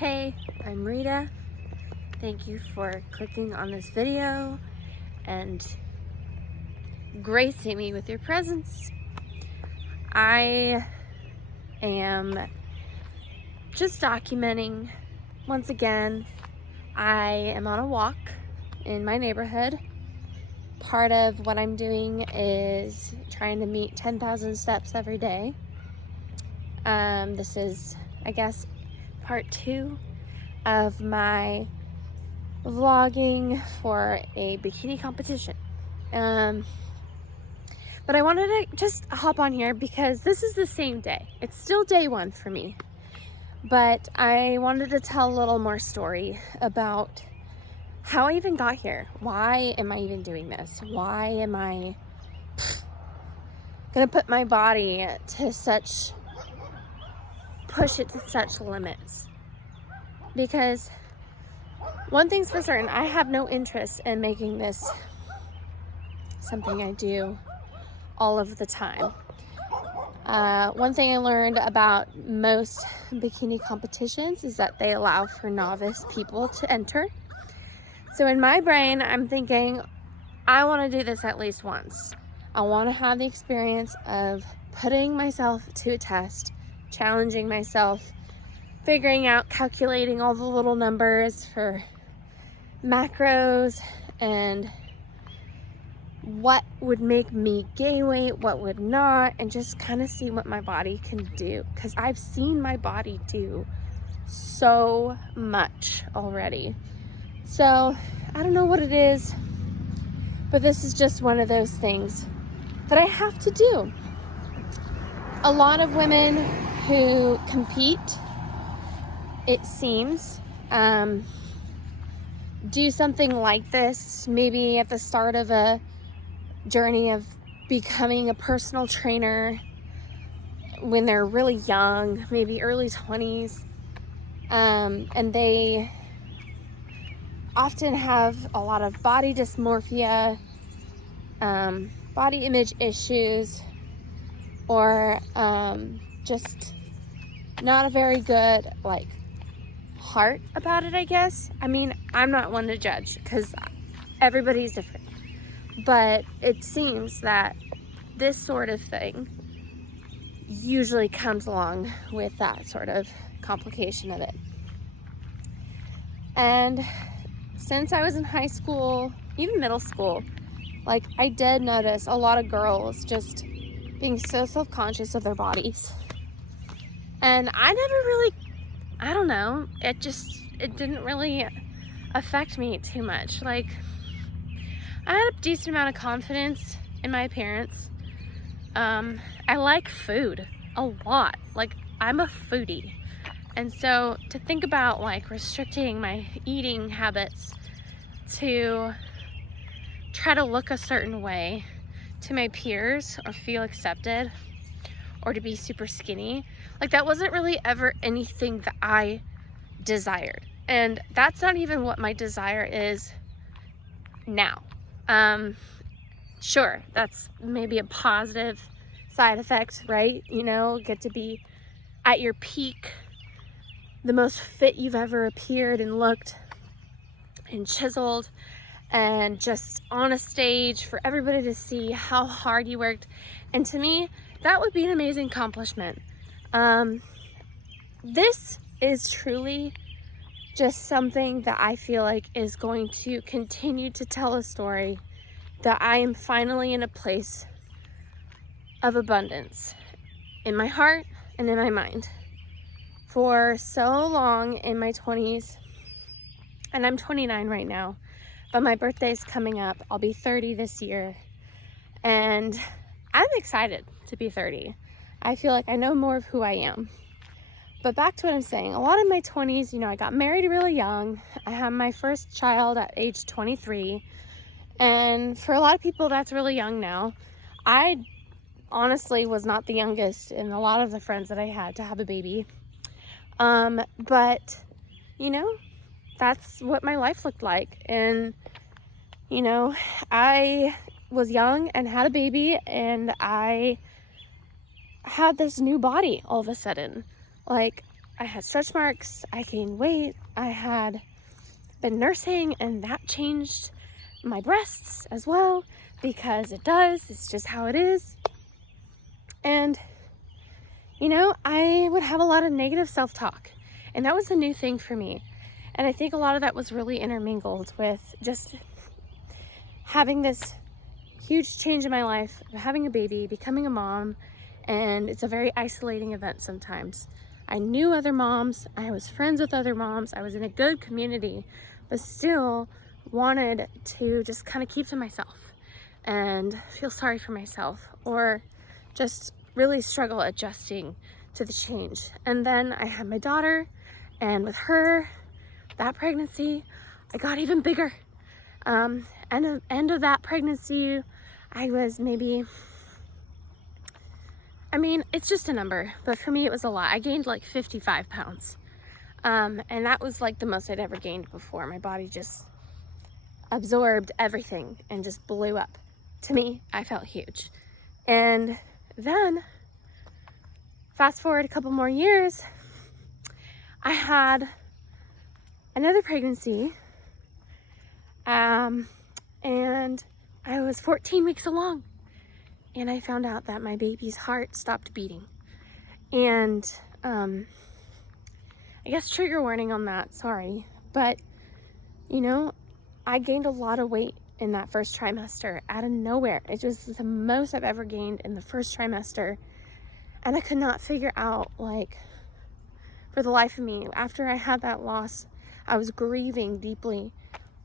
Hey, I'm Rita. Thank you for clicking on this video and gracing me with your presence. I am just documenting, once again, I am on a walk in my neighborhood. Part of what I'm doing is trying to meet 10,000 steps every day. This is, I guess, part 2 of my vlogging for a bikini competition. But I wanted to just hop on here because this is the same day. It's still day 1 for me. But I wanted to tell a little more story about how I even got here. Why am I even doing this? Why am I gonna put my body to push it to such limits? Because one thing's for certain, I have no interest in making this something I do all of the time. One thing I learned about most bikini competitions is that they allow for novice people to enter. So in my brain, I'm thinking, I want to do this at least once. I want to have the experience of putting myself to a test, challenging myself, figuring out, calculating all the little numbers for macros and what would make me gain weight, what would not, and just kind of see what my body can do, because I've seen my body do so much already. So I don't know what it is, but this is just one of those things that I have to do. A lot of women who compete, it seems, do something like this, maybe at the start of a journey of becoming a personal trainer when they're really young, maybe early 20s, and they often have a lot of body dysmorphia, body image issues, or just not a very good heart about it, I guess. I mean, I'm not one to judge because everybody's different, but it seems that this sort of thing usually comes along with that sort of complication of it. And since I was in high school, even middle school, I did notice a lot of girls just being so self-conscious of their bodies. And I never really, I don't know, it didn't really affect me too much. I had a decent amount of confidence in my appearance. I like food a lot. I'm a foodie. And so to think about restricting my eating habits to try to look a certain way to my peers or feel accepted or to be super skinny, that wasn't really ever anything that I desired. And that's not even what my desire is now. Sure, that's maybe a positive side effect, right? Get to be at your peak, the most fit you've ever appeared and looked and chiseled, and just on a stage for everybody to see how hard you worked. And to me, that would be an amazing accomplishment. This is truly just something that I feel like is going to continue to tell a story that I am finally in a place of abundance in my heart and in my mind. For so long in my 20s, and I'm 29 right now, but my birthday's coming up. I'll be 30 this year, and I'm excited to be 30. I feel like I know more of who I am. But back to what I'm saying, a lot of my 20s, I got married really young. I had my first child at age 23. And for a lot of people, that's really young now. I honestly was not the youngest in a lot of the friends that I had to have a baby. But, that's what my life looked like. And, I was young and had a baby, and I had this new body all of a sudden. I had stretch marks, I gained weight, I had been nursing, and that changed my breasts as well, because it does, it's just how it is. And you know, I would have a lot of negative self-talk, and that was a new thing for me. And I think a lot of that was really intermingled with just having this huge change in my life, having a baby, becoming a mom, and it's a very isolating event sometimes. I knew other moms, I was friends with other moms, I was in a good community, but still wanted to just kind of keep to myself and feel sorry for myself, or just really struggle adjusting to the change. And then I had my daughter, and with her, that pregnancy, I got even bigger. End of that pregnancy, I was maybe, I mean, it's just a number, but for me it was a lot. I gained like 55 pounds. And that was like the most I'd ever gained before. My body just absorbed everything and just blew up. To me, I felt huge. And then, fast forward a couple more years, I had another pregnancy, and I was 14 weeks along, and I found out that my baby's heart stopped beating. And I guess trigger warning on that, sorry, but you know, I gained a lot of weight in that first trimester out of nowhere. It was the most I've ever gained in the first trimester, and I could not figure out, like, for the life of me. After I had that loss, I was grieving deeply,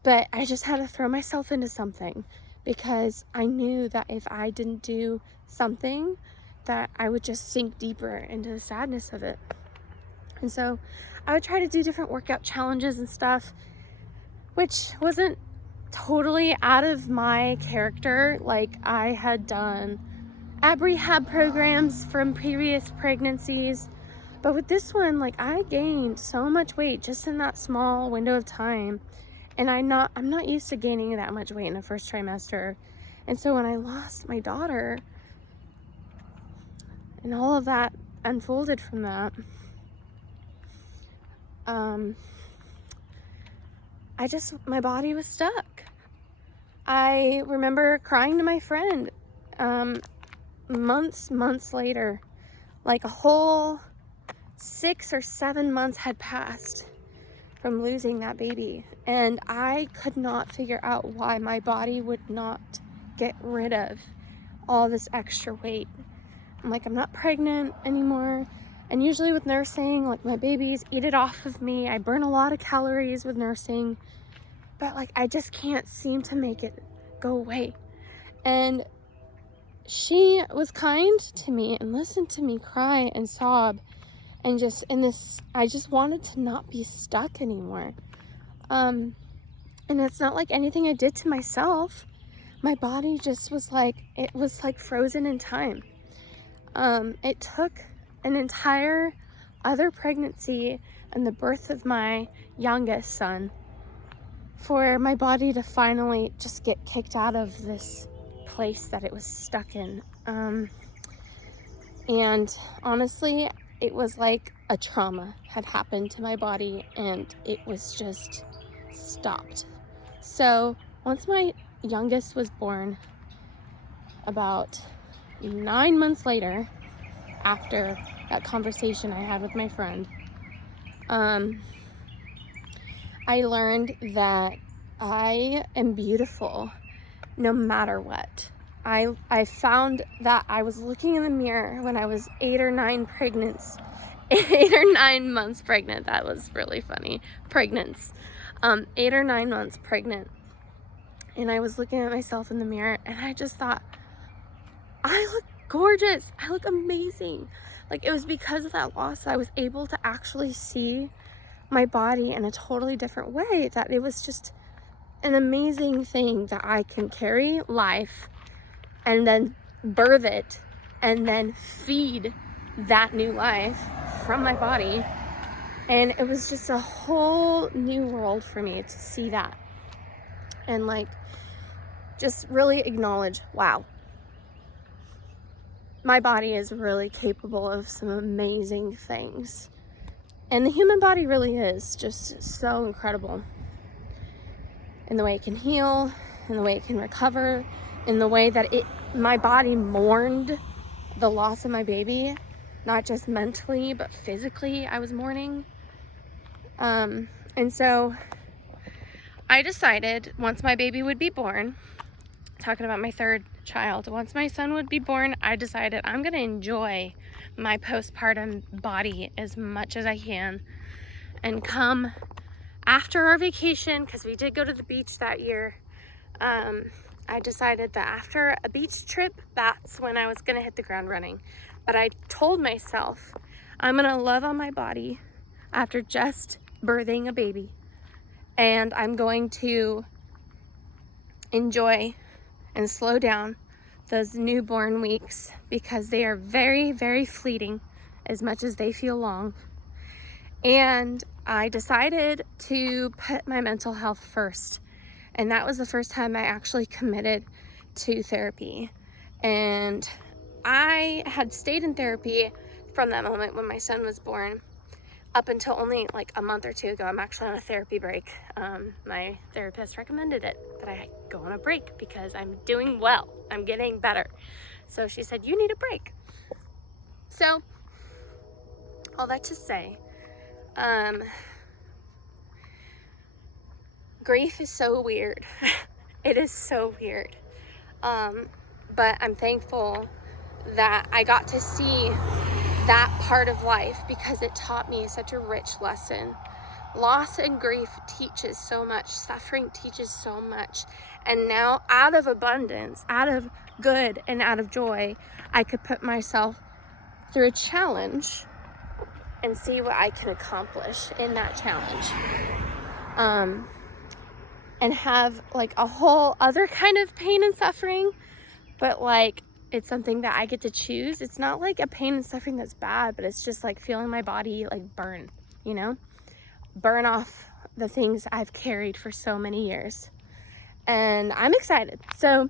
but I just had to throw myself into something, because I knew that if I didn't do something, that I would just sink deeper into the sadness of it. And so I would try to do different workout challenges and stuff, which wasn't totally out of my character. Like, I had done ab rehab programs from previous pregnancies, but with this one, like, I gained so much weight just in that small window of time, and I'm not used to gaining that much weight in the first trimester. And so when I lost my daughter and all of that unfolded from that, my body was stuck. I remember crying to my friend months later, like a whole 6 or 7 months had passed from losing that baby, and I could not figure out why my body would not get rid of all this extra weight. I'm like, I'm not pregnant anymore, and usually with nursing, like, my babies eat it off of me. I burn a lot of calories with nursing, but like, I just can't seem to make it go away. And she was kind to me and listened to me cry and sob, and just in this, I just wanted to not be stuck anymore. And it's not like anything I did to myself. My body just was like, it was like frozen in time. It took an entire other pregnancy and the birth of my youngest son for my body to finally just get kicked out of this place that it was stuck in. And honestly, it was like a trauma had happened to my body, and it was just stopped. So once my youngest was born, about 9 months later, after that conversation I had with my friend, I learned that I am beautiful no matter what. I found that I was looking in the mirror when I was 8 or 9 months pregnant. That was really funny. 8 or 9 months pregnant. And I was looking at myself in the mirror, and I just thought, I look gorgeous. I look amazing. Like, it was because of that loss I was able to actually see my body in a totally different way, that it was just an amazing thing that I can carry life and then birth it and then feed that new life from my body. And it was just a whole new world for me to see that and, like, just really acknowledge, wow, my body is really capable of some amazing things. And the human body really is just so incredible in the way it can heal, in the way it can recover, in the way that my body mourned the loss of my baby, not just mentally, but physically I was mourning. And so I decided once my baby would be born, talking about my third child, once my son would be born, I decided I'm gonna enjoy my postpartum body as much as I can, and come after our vacation, because we did go to the beach that year, I decided that after a beach trip, that's when I was gonna hit the ground running. But I told myself, I'm gonna love on my body after just birthing a baby, and I'm going to enjoy and slow down those newborn weeks, because they are very, very fleeting as much as they feel long. And I decided to put my mental health first. And that was the first time I actually committed to therapy. And I had stayed in therapy from that moment when my son was born up until only like a month or two ago. I'm actually on a therapy break. My therapist recommended it, that I go on a break because I'm doing well. I'm getting better. So she said, you need a break. So all that to say, grief is so weird. It is so weird. But I'm thankful that I got to see that part of life, because it taught me such a rich lesson. Loss and grief teaches so much. Suffering teaches so much. And now, out of abundance, out of good and out of joy, I could put myself through a challenge and see what I can accomplish in that challenge. And have like a whole other kind of pain and suffering, but like it's something that I get to choose. It's not like a pain and suffering that's bad, but it's just like feeling my body like burn, you know, burn off the things I've carried for so many years. And I'm excited. So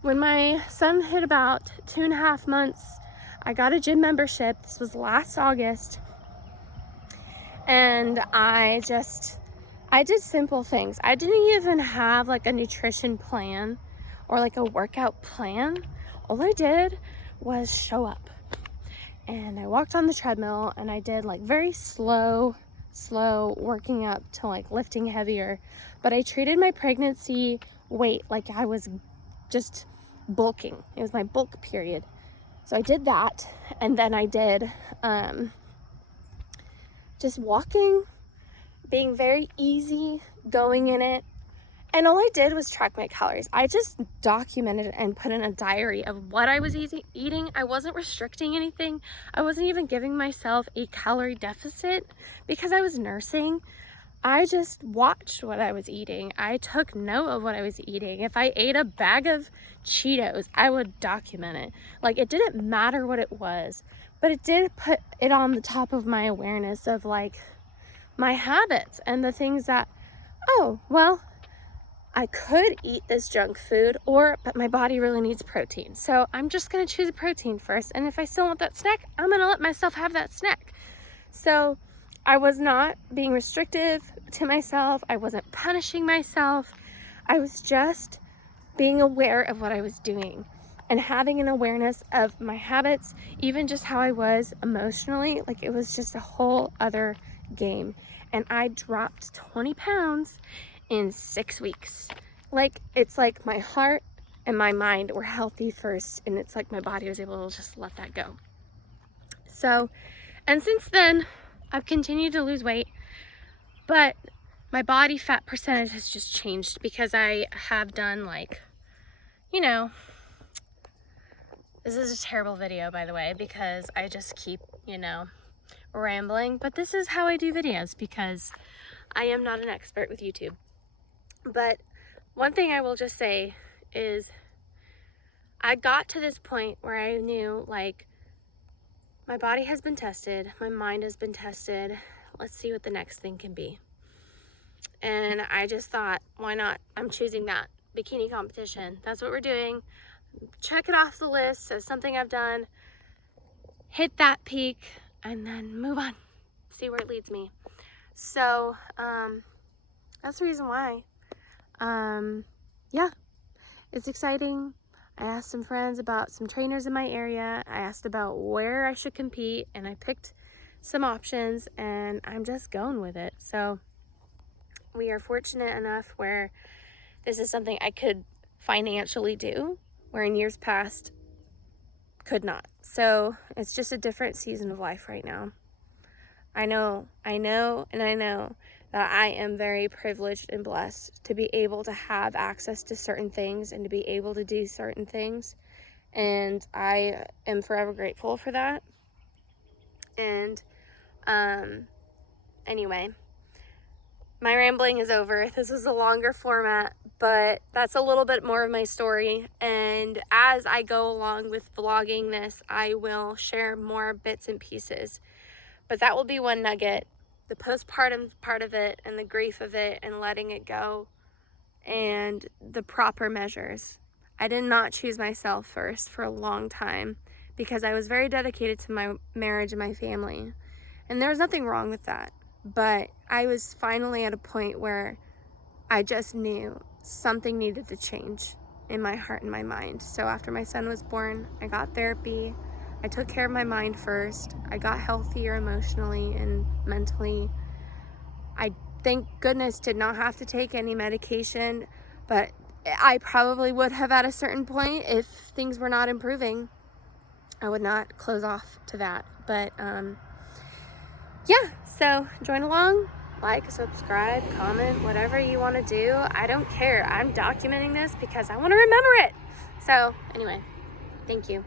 when my son hit about 2.5 months, I got a gym membership. This was last August. And I did simple things. I didn't even have like a nutrition plan or like a workout plan. All I did was show up. And I walked on the treadmill, and I did like very slow working up to like lifting heavier. But I treated my pregnancy weight like I was just bulking. It was my bulk period. So I did that. And then I did just walking, being very easy going in it. And all I did was track my calories. I just documented and put in a diary of what I was eating. I wasn't restricting anything. I wasn't even giving myself a calorie deficit because I was nursing. I just watched what I was eating. I took note of what I was eating. If I ate a bag of Cheetos, I would document it. Like, it didn't matter what it was, but it did put it on the top of my awareness of like my habits and the things that, oh, well, I could eat this junk food, but my body really needs protein. So I'm just gonna choose a protein first. And if I still want that snack, I'm gonna let myself have that snack. So I was not being restrictive to myself. I wasn't punishing myself. I was just being aware of what I was doing and having an awareness of my habits, even just how I was emotionally. Like, it was just a whole other game. And I dropped 20 pounds in 6 weeks. Like, it's like my heart and my mind were healthy first, and it's like my body was able to just let that go. So, and since then, I've continued to lose weight, but my body fat percentage has just changed because I have done like, you know, this is a terrible video, by the way, because I just keep, you know, rambling, but this is how I do videos because I am not an expert with YouTube. But one thing I will just say is I got to this point where I knew, like, my body has been tested, my mind has been tested, let's see what the next thing can be. And I just thought, why not? I'm choosing that bikini competition. That's what we're doing. Check it off the list as something I've done, hit that peak, and then move on. see where it leads me. So, that's the reason why. Yeah, it's exciting. I asked some friends about some trainers in my area. I asked about where I should compete, and I picked some options, and I'm just going with it. So we are fortunate enough where this is something I could financially do, where in years past could not. So it's just a different season of life right now. I know that I am very privileged and blessed to be able to have access to certain things and to be able to do certain things. And I am forever grateful for that. And anyway, my rambling is over. This was a longer format, but that's a little bit more of my story. And as I go along with vlogging this, I will share more bits and pieces. But that will be one nugget. The postpartum part of it and the grief of it and letting it go and the proper measures. I did not choose myself first for a long time because I was very dedicated to my marriage and my family. And there was nothing wrong with that. But I was finally at a point where I just knew something needed to change in my heart and my mind. So after my son was born, I got therapy. I took care of my mind first. I got healthier emotionally and mentally. I, thank goodness, did not have to take any medication, but I probably would have at a certain point if things were not improving. I would not close off to that. But yeah, so join along, like, subscribe, comment, whatever you want to do. I don't care. I'm documenting this because I want to remember it. So anyway, thank you.